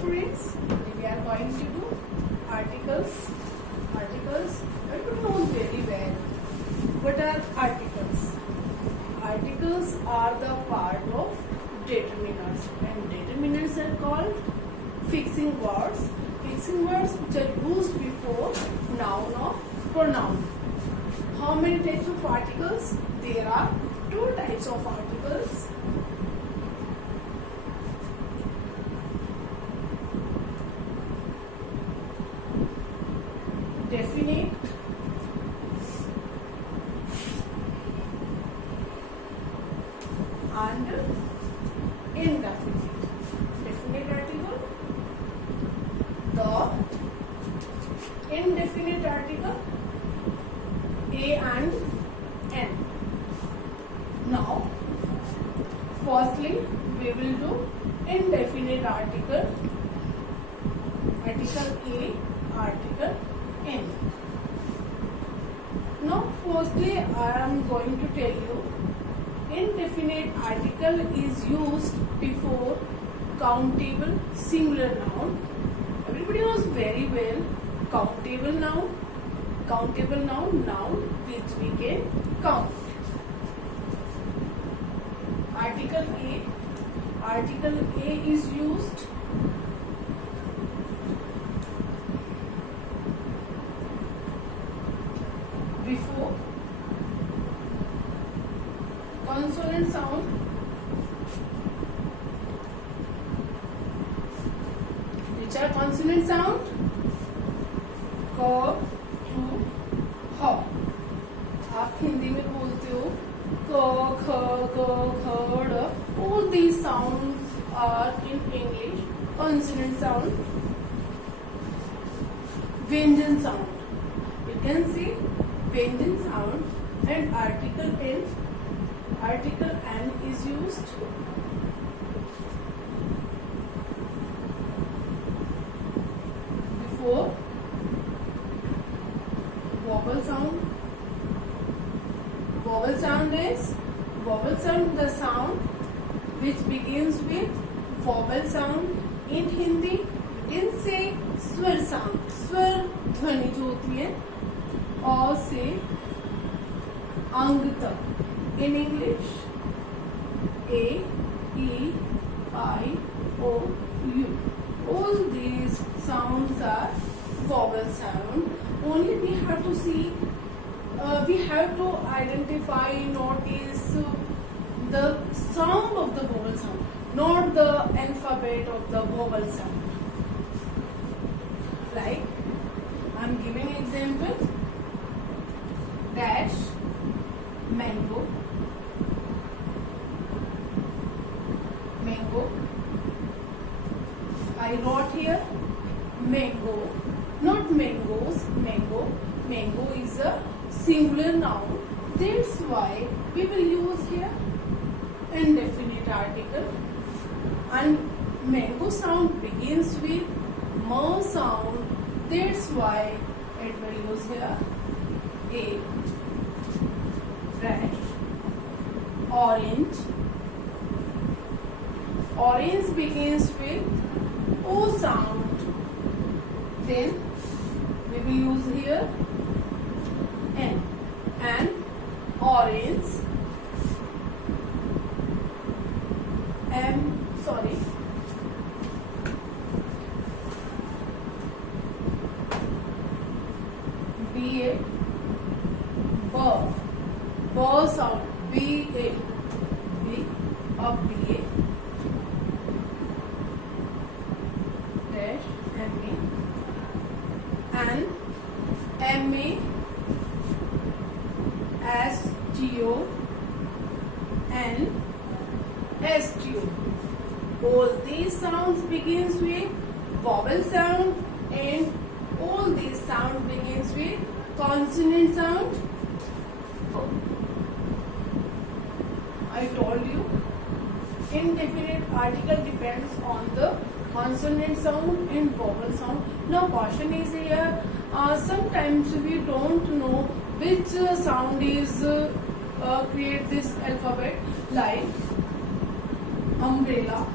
students, we are going to do articles. Articles, everybody knows very well. What are articles? Articles are the part of determinants, and determinants are called fixing words. Fixing words which are used before noun or pronoun. How many types of articles? There are two types of articles. Definite and indefinite. Definite article, the indefinite article, a and n. Now, firstly, we will do indefinite article, article a, article n. Now, firstly, I am going to tell you, indefinite article is used before countable singular noun. Everybody knows very well countable noun. Countable noun, noun which we can count. Article A is used before consonant sound. Which are consonant sound? K, Q, H. आप हिंदी में बोलते हो क, ख, ग, घ, ड़. All these sounds are in English consonant sound. Vyanjan sound. You can see Vyanjan sound and article N. Article N is used before vowel sound. Vowel sound is the sound which begins with vowel sound. In Hindi you can say स्वर sound. स्वर ध्वनि जो होती है अ से अंग तक. In English, A, E, I, O, U. All these sounds are vowel sound. Only we have to see, we have to identify, notice the sound of the vowel sound, not the alphabet of the vowel sound. Like, I am giving example. Dash, mango. Mango. I wrote here mango, not mangoes. Mango. Mango is a singular noun. That's why we will use here indefinite article. And mango sound begins with m sound. That's why it will use here a. Dash. Orange. Orange begins with O sound. Then we will use here N. And orange. Sorry. B-A. B sound. B-A. B of B-A. Dash M-A. And M-A. S-T-O. and S-T-O. All these sounds begins with vowel sound and all these sound begins with consonant sound. I told you indefinite article depends on the consonant sound and vowel sound. Now caution is here, sometimes we don't know which sound is create this alphabet, like umbrella,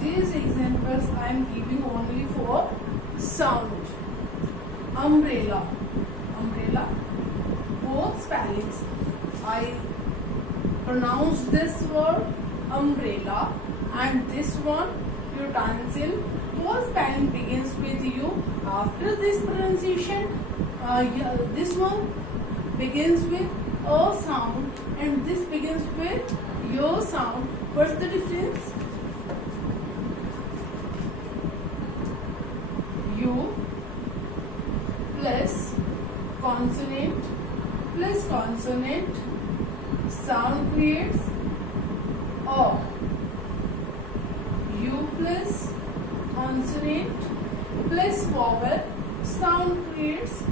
These examples I am giving only for sound. Umbrella, umbrella, both spellings. I pronounced this word umbrella, and this one utensil. Both spelling begins with U. After this pronunciation, this one begins with a sound, and this begins with your sound. What's the difference? U plus consonant sound creates A. U plus consonant plus vowel sound creates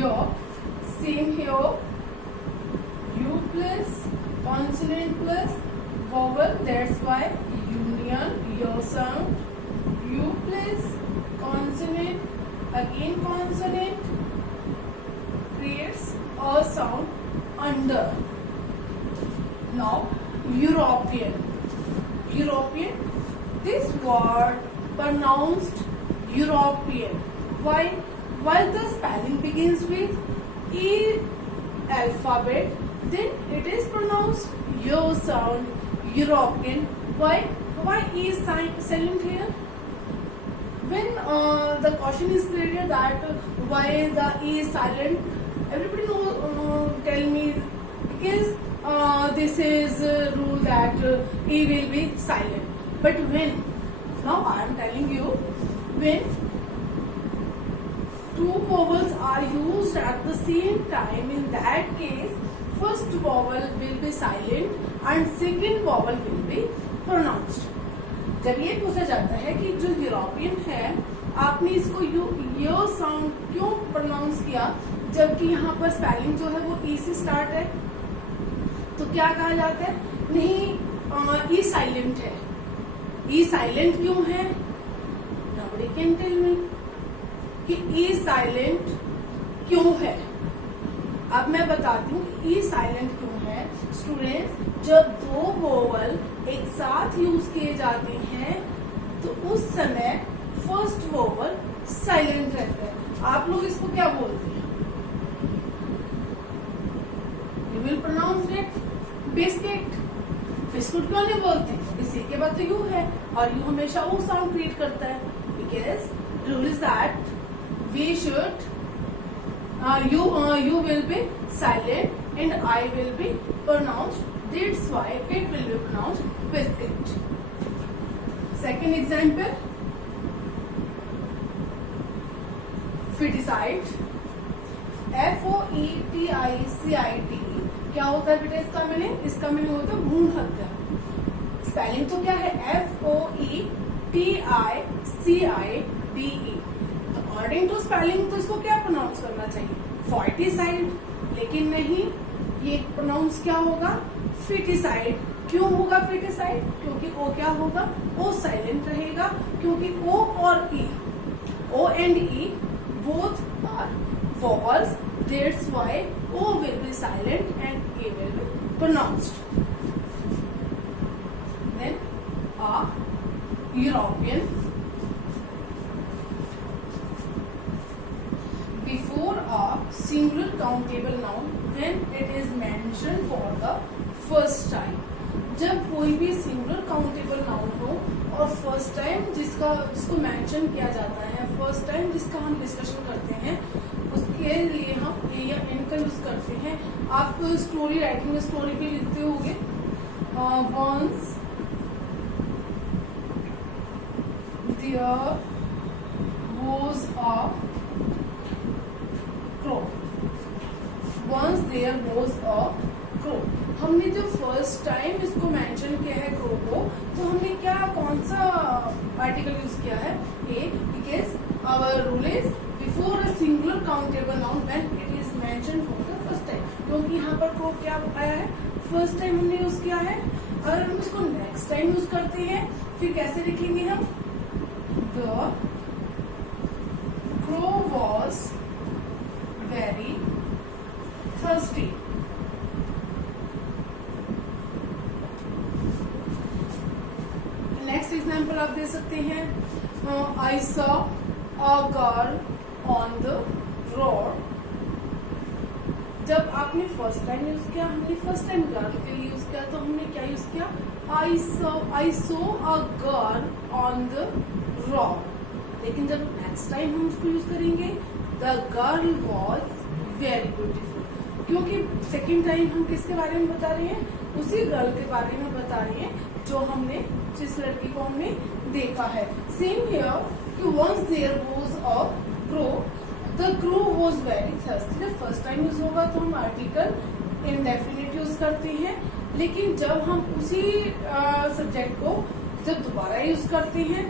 Y. Same here. U plus consonant plus vowel, that's why union, your sound. U plus consonant, again consonant, creates a sound under. Now European, this word pronounced European. Why? While the spelling begins with E alphabet, then it is pronounced your sound, European. Why E is silent here? When the question is created that why the E is silent, everybody tell me, because this is a rule that E will be silent. But when, now I am telling you, when two vowels are used at the same time, in that case first vowel will be silent and second vowel will be pronounced. जब ये पूछा जाता है कि जो European है, आपने इसको यो साउंड क्यों प्रोनाउंस किया, जबकि यहाँ पर स्पेलिंग जो है वो ई से स्टार्ट है, तो क्या कहा जाता है? नहीं, ई साइलेंट है. ई साइलेंट क्यों है? नोबडी कैन टेल मी कि ई साइलेंट क्यों है. अब मैं बताती हूँ ई साइलेंट क्यों है. स्टूडेंट्स, जब दो वोवल एक साथ यूज किए जाते हैं तो उस समय फर्स्ट वोवल साइलेंट रहता है. आप लोग इसको क्या बोलते हैं? You will pronounce it biscuit. बिस्कुट क्यों नहीं बोलते? इसी के बाद तो यू है, और यू हमेशा वो साउंड क्रिएट करता है. Because rule is that we should you will be silent and I will be pronounced. That's why it will be pronounced biscuit. Second example, feticide. FOETICIT. क्या होता है बेटा इसका मीनिंग? इसका मीनिंग होता है भ्रूण हत्या. स्पेलिंग तो क्या है? FOETICIDE. अकॉर्डिंग टू स्पेलिंग तो इसको क्या प्रोनाउंस करना चाहिए? फॉर्टिसाइड. लेकिन नहीं, ये प्रोनाउंस क्या होगा? फिटिसाइड. क्यों होगा फिटिसाइड? क्योंकि ओ क्या होगा? ओ साइलेंट रहेगा, क्योंकि ओ और E, O and E both are vowels. That's why O will be silent and A will be pronounced. Then a European. Before a singular countable noun when it is mentioned for the first time. जब कोई भी singular countable noun हो और first time जिसको mention किया जाता है, first time जिसका हम डिस्कशन करते हैं, उसके लिए हम ए या एन का यूज करते हैं. आप स्टोरी राइटिंग में स्टोरी भी लिखते होंगे. Once there was a crow. Once there was a crow. हमने जो फर्स्ट टाइम इसको मेंशन किया है क्रो को, तो हमने क्या कौन सा आर्टिकल यूज किया है? A. Because our rule is before a singular countable noun when it is mention for the first time. क्योंकि यहाँ पर क्रो क्या आया है? फर्स्ट टाइम हमने यूज किया है. अगर हम इसको नेक्स्ट टाइम यूज करते हैं, फिर कैसे लिखेंगे हम? The crow was very thirsty. Next example आप दे सकते हैं, I saw a girl on the road. जब आपने फर्स्ट टाइम यूज किया, हमने फर्स्ट टाइम गर्ल के लिए यूज किया, तो हमने क्या यूज किया, I saw a girl on the road. लेकिन जब नेक्स्ट टाइम हम उसको यूज करेंगे, the girl was very beautiful, क्योंकि सेकेंड टाइम हम किसके बारे में बता रहे हैं, उसी गर्ल के बारे में बता रहे हैं जो हमने, जिस लड़की को हमने देखा है। सेम हियर कि once there was a crow, the crow was very thirsty. जब फर्स्ट टाइम यूज होगा तो हम आर्टिकल इंडेफिनिट यूज करते हैं, लेकिन जब हम उसी सब्जेक्ट को जब दोबारा यूज करते हैं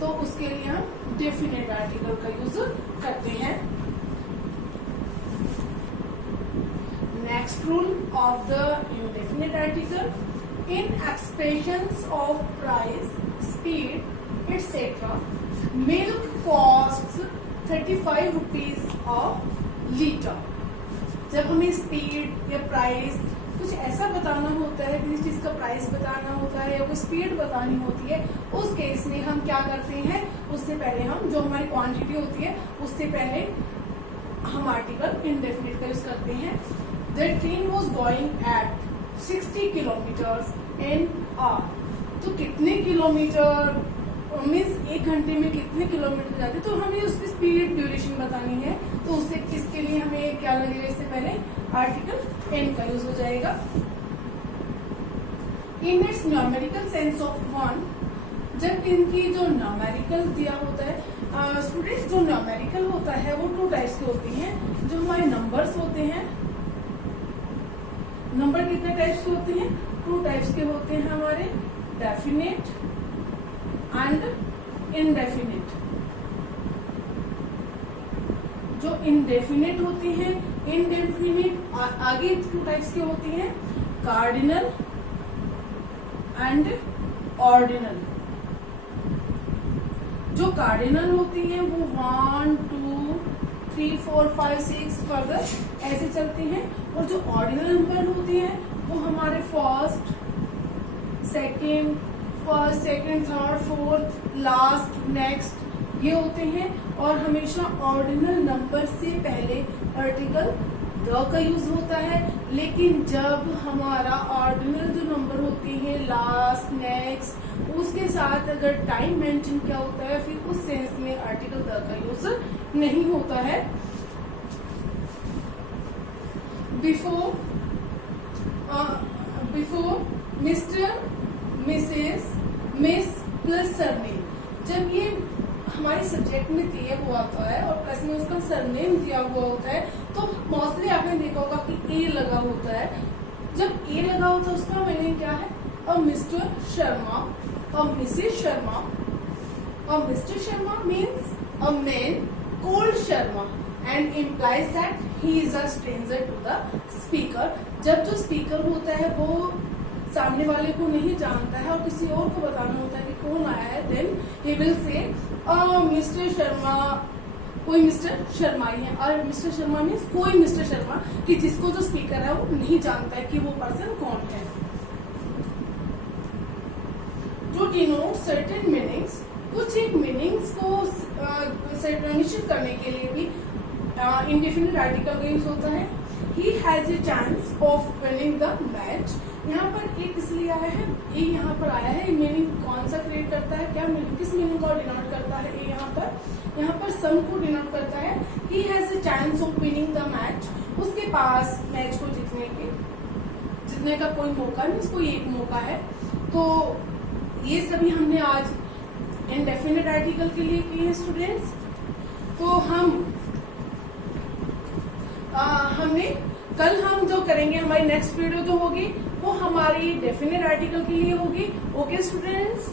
तो उसके लिए हम डेफिनेट आर्टिकल का यूज करते हैं। Next rule of the indefinite article, in expressions of price, speed etcetera, milk cost 35 rupees a litre. जब हमें स्पीड या प्राइस कुछ ऐसा बताना होता है, किसी चीज का प्राइस बताना होता है या कोई स्पीड बतानी होती है, उस केस में हम क्या करते हैं, उससे पहले हम जो हमारी क्वांटिटी होती है उससे पहले हम आर्टिकल इंडेफिनिट का यूज करते हैं। The train was going at 60 kilometres in hour. तो कितने किलोमीटर मीन्स एक घंटे में कितने किलोमीटर जाते, तो हमें उसकी स्पीड ड्यूरेशन बतानी है, तो उससे किसके लिए हमें क्या लगेगा, इससे पहले आर्टिकल एन का यूज हो जाएगा। In its numerical sense of one, जब इनकी जो न्यूमेरिकल दिया होता है स्टूडेंट्स, जो न्यूमेरिकल होता है वो 2 टाइप्स के होते हैं। जो हमारे नंबर्स होते हैं, नंबर कितने टाइप्स के होते हैं, 2 टाइप्स के होते हैं हमारे, डेफिनेट एंड इनडेफिनिट। जो इनडेफिनिट होते हैं, इनडेफिनिट आगे 2 टाइप्स के होती हैं, कार्डिनल एंड ऑर्डिनल। जो कार्डिनल होती हैं वो 1 2 3 4 5 6 फर्दर ऐसे चलती हैं, और जो ऑर्डिनल नंबर होती हैं वो हमारे first second third fourth last next ये होते हैं। और हमेशा ऑर्डिनल नंबर से पहले आर्टिकल द का यूज होता है, लेकिन जब हमारा ऑर्डिनल जो नंबर होती है लास्ट नेक्स्ट उसके साथ अगर टाइम मेंशन किया होता है, फिर उस सेंस में आर्टिकल द का यूज नहीं होता है। Before mister Mrs miss plus surname, जब ये हमारे सब्जेक्ट में दिया हुआ होता है और प्लस में उसका सरनेम दिया हुआ होता है, तो मोस्टली आपने देखा होगा कि ए लगा होता है। जब ए लगा होता है उसका मीनिंग क्या है, a Mr Sharma, a Mrs Sharma. A Mr Sharma means a man called Sharma and implies that he is a stranger to the speaker. जब जो स्पीकर होता है वो सामने वाले को नहीं जानता है और किसी और को बताना होता है कि कौन आया है, then he will say mister Sharma, कोई मिस्टर शर्मा ही है। और मिस्टर शर्मा मीन्स कोई मिस्टर शर्मा, कि जिसको जो स्पीकर है वो नहीं जानता है कि वो पर्सन कौन है। जो डिनोट सर्टेन मीनिंग्स, कुछ एक मीनिंग्स को निश्चित करने के लिए भी इंडेफिनिट आर्टिकल का यूज होता है। He has a chance of winning the match. यहाँ पर एक इसलिए आया है, ए यहाँ पर आया है, मीनिंग कौन सा क्रिएट करता है, क्या मीनिंग, किस मीनिंग को डिनोट करता है ए यहाँ पर सम को डिनोट करता है। He has a chance of winning the match, उसके पास मैच को जीतने का कोई मौका नहीं, उसको एक मौका है। तो ये सभी हमने आज इंडेफिनिट आर्टिकल के लिए किए हैं स्टूडेंट्स। तो हमने कल हम जो करेंगे, हमारी नेक्स्ट वीडियो जो होगी वो हमारी डेफिनेट आर्टिकल के लिए होगी। Okay students.